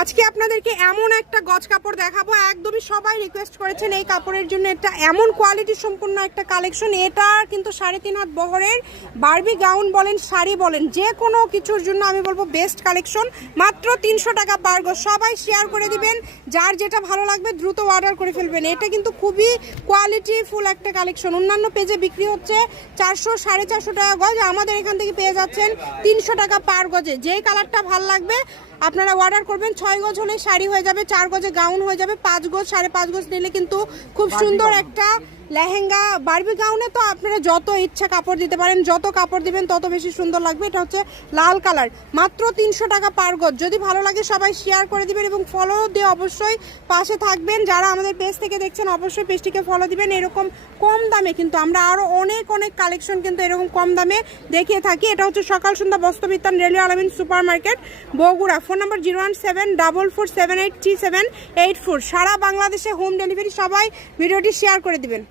আজকে আপনাদেরকে এমন একটা গজ কাপড় দেখাবো, একদমই সবাই রিকোয়েস্ট করেছেন এই কাপড়ের জন্য। এটা এমন কোয়ালিটি সম্পূর্ণ একটা কালেকশন। এটা কিন্তু 3.5 হাত বহরের বারবি গাউন বলেন, শাড়ি বলেন, যে কোনো কিছুর জন্য আমি বলবো বেস্ট কালেকশন। মাত্র 300 টাকা পার গজ। সবাই শেয়ার করে দিবেন, যার যেটা ভালো লাগবে দ্রুত অর্ডার করে ফেলবেন। এটা কিন্তু খুবই কোয়ালিটি ফুল একটা কালেকশন। অন্যান্য পেজে বিক্রি হচ্ছে 400 450 টাকা গজ, আমাদের এখান থেকে পেয়ে যাচ্ছেন 300 টাকা পার গজে। যেই কালারটা ভালো লাগবে আপনারা অর্ডার করবেন। 6 গজ হলে শাড়ি হয়ে যাবে, 4 গজে গাউন হয়ে যাবে, 5 গজ 5.5 গজ নিলে কিন্তু খুব সুন্দর একটা লেহেঙ্গা। বারবি গাউনে তো আপনারা যত ইচ্ছা কাপড় দিতে পারেন, যত কাপড় দিবেন তত বেশি সুন্দর লাগবে। এটা হচ্ছে লাল কালার, মাত্র 300 টাকা পার গজ। যদি ভালো লাগে সবাই শেয়ার করে দিবেন এবং ফলো দিয়ে অবশ্যই পাশে থাকবেন। যারা আমাদের পেজ থেকে দেখছেন অবশ্যই পেজটিকে ফলো দিবেন। এরকম কম দামে কিন্তু আমরা আরও অনেক কালেকশন কিন্তু এরকম কম দামে দেখিয়ে থাকি। এটা হচ্ছে সকাল সন্ধ্যা বস্ত্রবিতান, রেলওয়ে আলামিন super market, Bogura. Phone number 01744783784। সারা বাংলাদেশে হোম ডেলিভারি। সবাই ভিডিওটি শেয়ার করে দিবেন।